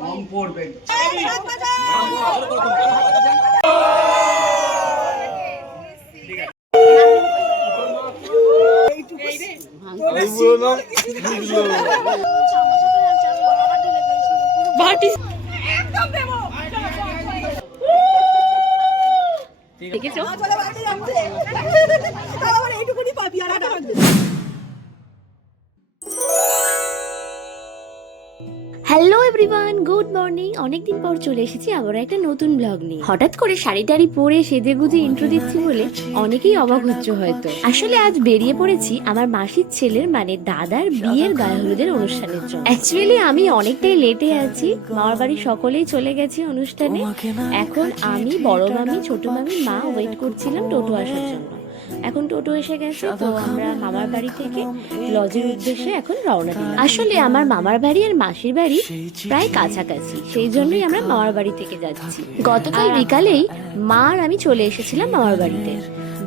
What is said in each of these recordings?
কম পড়বে। Hello everyone, good morning. অনেকদিন পর চলে এসেছি আবার একটা নতুন ব্লগ নিয়ে। হঠাৎ করে শাড়ি টাড়ি পরে সেজে গুজে ইন্ট্রো দিচ্ছি বলে অনেকেই অবাক হচ্ছে হয়তো। আসলে আজ বেরিয়ে পড়েছি আমার মাসির ছেলের মানে দাদার বিয়ের গায়ে হলুদের অনুষ্ঠানের জন্য। অ্যাকচুয়ালি আমি অনেকটাই লেটে আছি, মামার বাড়ির সকলেই চলে গেছে অনুষ্ঠানে। এখন আমি, বড় মামি, ছোট মামি, মা ওয়েট করছিলাম টোটো আসার জন্য। এখন টোটো এসে গেছে, তো আমরা মামার বাড়ি থেকে লজের উদ্দেশ্যে এখন রওনা দিলাম। আসলে আমার মামার বাড়ি আর মাসির বাড়ি প্রায় কাছাকাছি, সেই জন্যই আমরা মামার বাড়ি থেকে যাচ্ছি। গতকাল বিকালেই মা আর আমি চলে এসেছিলাম মামার বাড়িতে।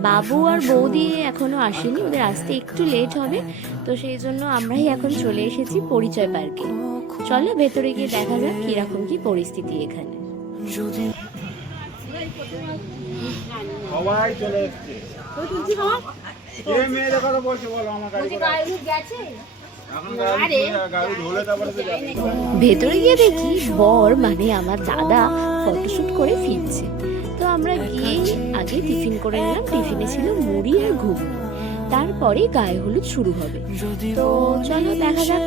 বাবু আর বৌদি এখনো আসেনি, ওদের আসতে একটু লেট হবে, তো সেই জন্য আমরাই এখন চলে এসেছি পরিচয় পার্কে। চলো ভেতরে গিয়ে দেখা যাক কিরকম কি পরিস্থিতি এখানে। সবাই চলে এসছে। মেয়েদের কথা বলছে, বলো আমার গাড়ি গেছে। ভেতরে গিয়ে দেখি বর মানে আমার দাদা ফটোশুট করে ফিরছে। তো আমরা গিয়ে আগে টিফিন করে নিলাম। টিফিনে ছিল মুড়ি আর ঘুগনি, তারপরে গায়ে হলুদ শুরু হবে। তো চলো দেখা যাক।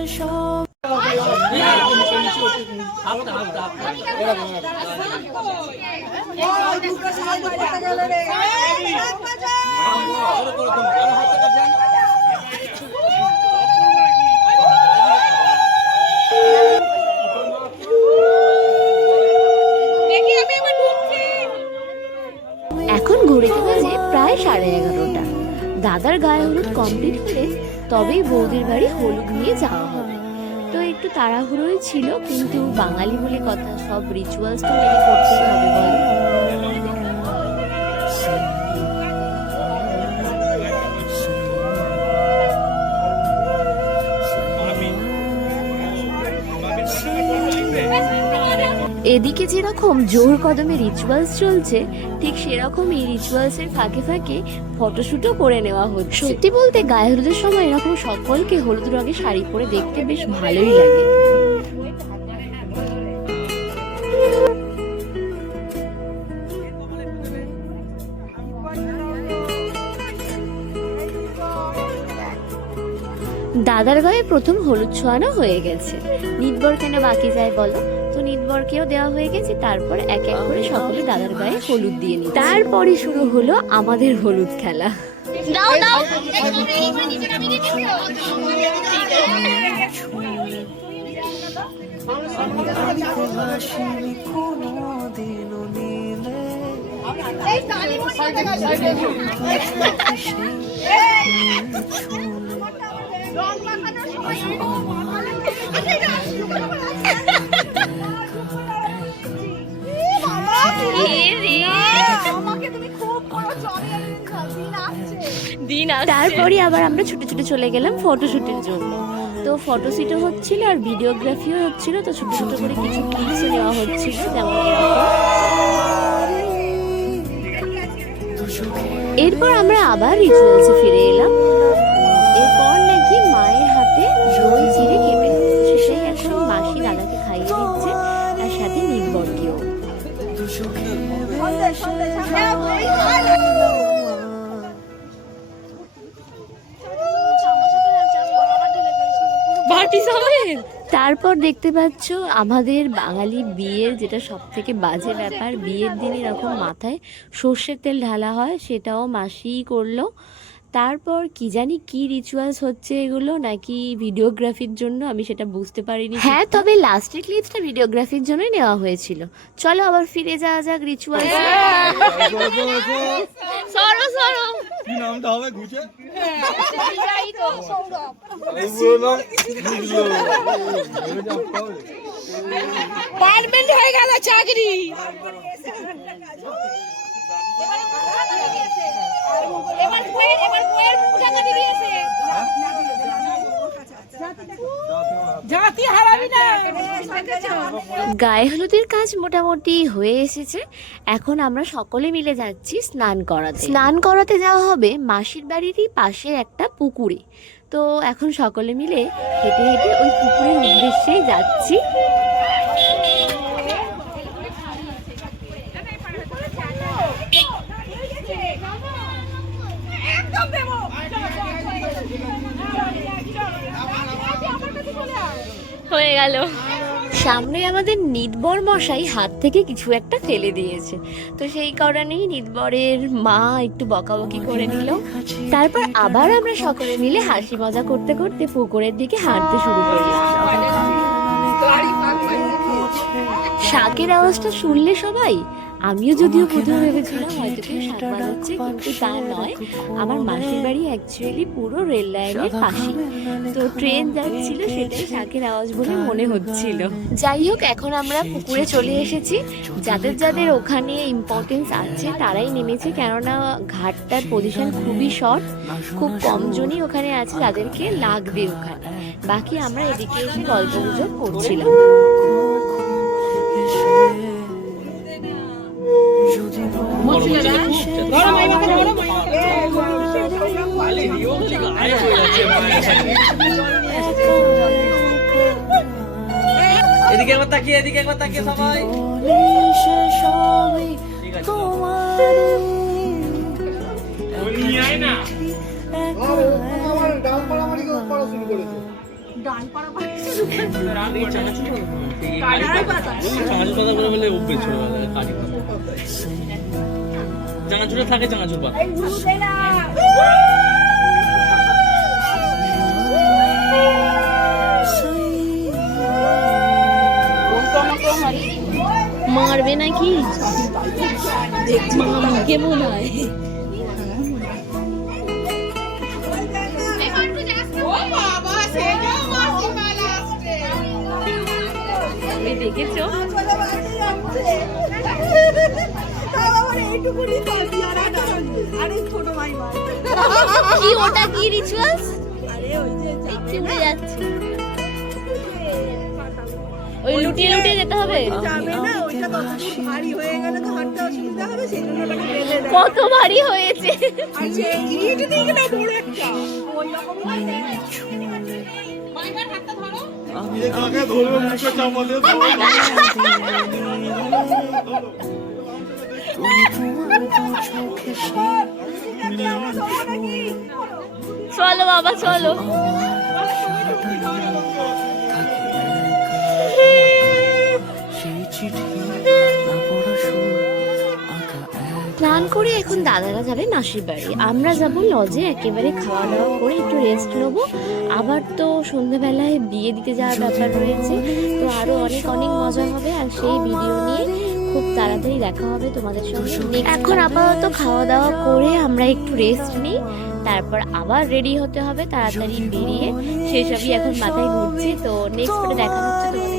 এখন ঘুরেতে বাজে প্রায় 11:30। দাদার গায়ে হলুদ কমপ্লিট হলে তবেই বৌদির বাড়ি হলুদ নিয়ে যাওয়া হবে। তো একটু তাড়াহুড়োই ছিল, কিন্তু বাঙালি বলে কথা, সব রিচুয়ালস তো মেনে করতেই হবে বলো। এদিকে যেরকম জোর কদমে রিচুয়ালস চলছে, ঠিক সেরকম এই রিচুয়ালস এর ফাঁকে ফাঁকে ফটোশুটও করে নেওয়া হচ্ছে। সত্যি বলতে গায়ে হলুদের সময় এরকম সকলকে হলুদ রঙের শাড়ি পরে দেখতে বেশ ভালোই লাগে। দাদার গায়ে প্রথম হলুদ ছোঁয়ানো হয়ে গেছে, নিতবর কেন বাকি যায় বলো। তো নিতবরকেও দেওয়া হয়ে গেছে, তারপর এক এক করে সকলে দাদার গায়ে হলুদ দিয়ে নিই। তারপরে শুরু হলো আমাদের হলুদ খেলা। তারপরে আবার আমরা ছুটে ছুটে চলে গেলাম ফটোশুটের জন্য। তো ফটোশুটও হচ্ছিল আর ভিডিওগ্রাফিও হচ্ছিল। তো ছোট ছোট করে কিছু ক্লিপসও নেওয়া হচ্ছিল, যেমন এরপর আমরা আবার রিচুয়ালসে ফিরে এলাম। এরপর নাকি মায়ের হাতে দই চিড়ে খেতে, সেটাই এখন মাসি দাদাকে খাইয়ে দিচ্ছে, আর সাথে নিমবরকেও। তারপর দেখতে পাচ্ছ আমাদের বাঙালি বিয়ের যেটা সব থেকে বাজে ব্যাপার, বিয়ের দিন এরকম মাথায় সর্ষের তেল ঢালা হয়, সেটাও মাসিই করলো। তারপর কি জানি কি রিচুয়ালস হচ্ছে এগুলো, নাকি ভিডিওগ্রাফির জন্য, আমি সেটা বুঝতে পারিনি। হ্যাঁ, তবে লাস্টের ক্লিপসটা ভিডিওগ্রাফির জন্যই নেওয়া হয়েছিল। চলো আবার ফিরে যাওয়া যাক রিচুয়াল। সরো সরো, কি নামটা হবে ঘুচে? পারমেন্ট হয়ে গেল চাকরি। এবার বইয়ের পূজা করে দিয়েছে। জাতি হারাবি না। গায়ে হলুদের কাজ মোটামুটি হয়ে এসেছে। এখন আমরা সকলে মিলে যাচ্ছি স্নান করাতে। স্নান করাতে যাওয়া হবে মাসির বাড়িরই পাশে একটা পুকুরে। তো এখন সকলে মিলে হেঁটে হেঁটে ওই পুকুরের উদ্দেশ্যেই যাচ্ছি। হয়ে গেল। সামনে আমাদের নিদবর মশাই হাত থেকে কিছু একটা ফেলে দিয়েছে, তো সেই কারণেই নিদবরের মা একটু বকাবকি করে নিল। তারপর আবার আমরা সকলে মিলে হাসি মজা করতে করতে পুকুরের দিকে হাঁটতে শুরু করলাম। শাকের আওয়াজটা শুনলে সবাই, আমিও যদিও প্রথমে ভেবেছিলাম হয়তো কেউ শাক বাজাচ্ছে, কিন্তু তা নয়। আমার মাসির বাড়ি অ্যাকচুয়ালি পুরো রেল লাইনের পাশে, তো ট্রেন যাচ্ছিল সেটাই শাকের আওয়াজ বলে মনে হচ্ছিল। যাই হোক, এখন আমরা পুকুরে চলে এসেছি। যাদের যাদের ওখানে ইম্পর্টেন্স আছে তারাই নেমেছে, কেননা ঘাটটার পজিশন খুবই শর্ট, খুব কম জনই ওখানে আছে যাদেরকে লাগবে ওখানে। বাকি আমরা এদিকে এসে গল্প গুজব করছিলাম। এদিকে একবার তাকিয়ে, এদিকে একবার তাকিয়ে সবাই। নিয়ে আয় না। চানাচুর পাতা করে বলে অভ্যেস ছোটবেলায়, কারি পাতা। চানাচুরে থাকে চানাচুর পাতা। মারবে নাকি মাকে মনে হয়। তুমি দেখেছো? কি ওটা কি রিচুয়ালস? উড়ে যাচ্ছে, ওই লুটিয়ে লুটিয়ে যেতে হবে। কত ভারী হয়েছে। কাকে ধরবে মুখে চাপা দিয়ে চলো বাবা চলো। স্নান করে এখন দাদারা যাবে মাসির বাড়ি, আমরা যাব লজে। একেবারে খাওয়া দাওয়া করে একটু রেস্ট নেবো। আবার তো সন্ধ্যাবেলায় বিয়ে দিতে যাওয়ার ব্যাপার রয়েছে, তো আরো অনেক অনেক মজা হবে। আর সেই ভিডিও নিয়ে খুব তাড়াতাড়ি দেখা হবে তোমাদের সঙ্গে। এখন আপাতত খাওয়া দাওয়া করে আমরা একটু রেস্ট নিই, তারপর আবার রেডি হতে হবে তাড়াতাড়ি বেরিয়ে। সেসবই এখন মাথায় ঘুরছে। তো নেক্সট দেখা হচ্ছে তোমাদের